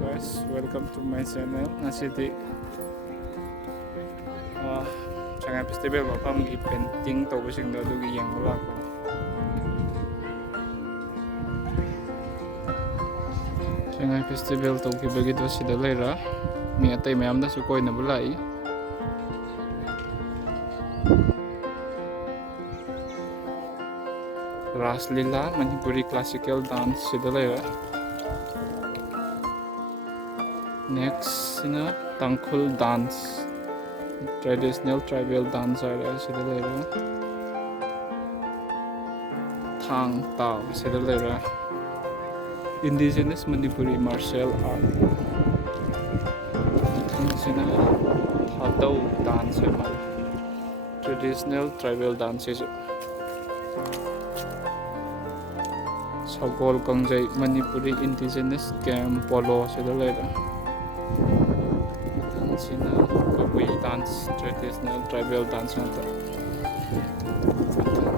Guys, welcome to my channel. Ngasidi Shanghai Festival mafamgi painting tawbasingdo adugi yengba lako. Shanghai Festival tawkibagito sida layra mi atay mayamda sukoy na bulai. Raslila Manipuri classical dance sida layra. Next na Tangkhul dance, traditional tribal dance area sida layra. Thang Tao sida layra. Indigenous Manipuri martial art. Sina Hadau dance mal, traditional tribal dances. Sagol Kangjay Manipuri indigenous game polo sida layra. Sina Kabui dance, traditional tribal dance nata.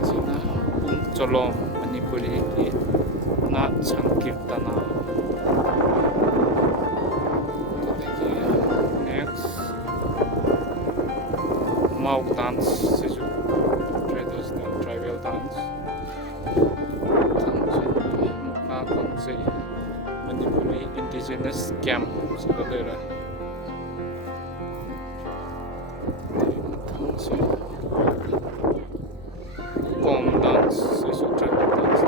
Sina Cholom Manipuri ki na Sankirtana. Next Mauk dance sisu, traditional tribal dance. Mukha Kangjay Manipuri indigenous camp sida layra. Kom dance, sisu tribal dance,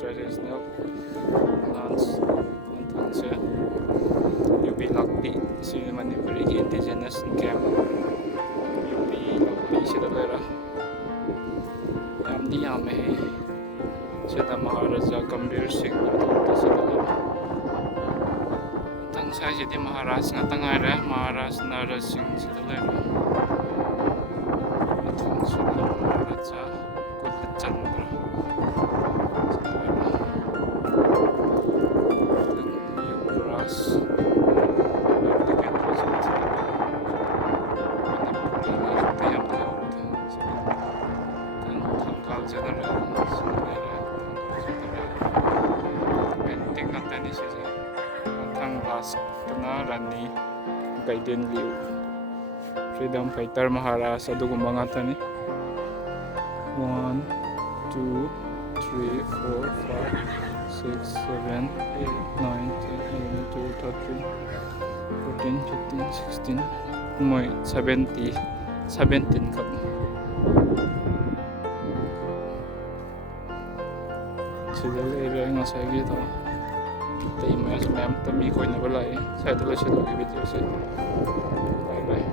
traditional dance. Yubi Lakti, si Manipuri indigenous camp. Yubi Lakti sida layra. Yamdi yame sida Maharaja Gambhir Singh sida layra. Tang sai sidi Maharaj nga tangayra, Maharaj Nara Singh sida layra. Maharaja Chandra Yuvraj painting natin ni siya Thang Last na Rani Gaiden Liu freedom fighter Maharaj adugo mga tani 1, 2, 3, 4, 5, 6, 7, 8, 9, 10, 11, 12, 13, 14, 15, 16 Umoy 17 kap sida layra nga sa gito tayo mo sa mayam tami ko na balay sa ito lang siya lagi video sa bye bye.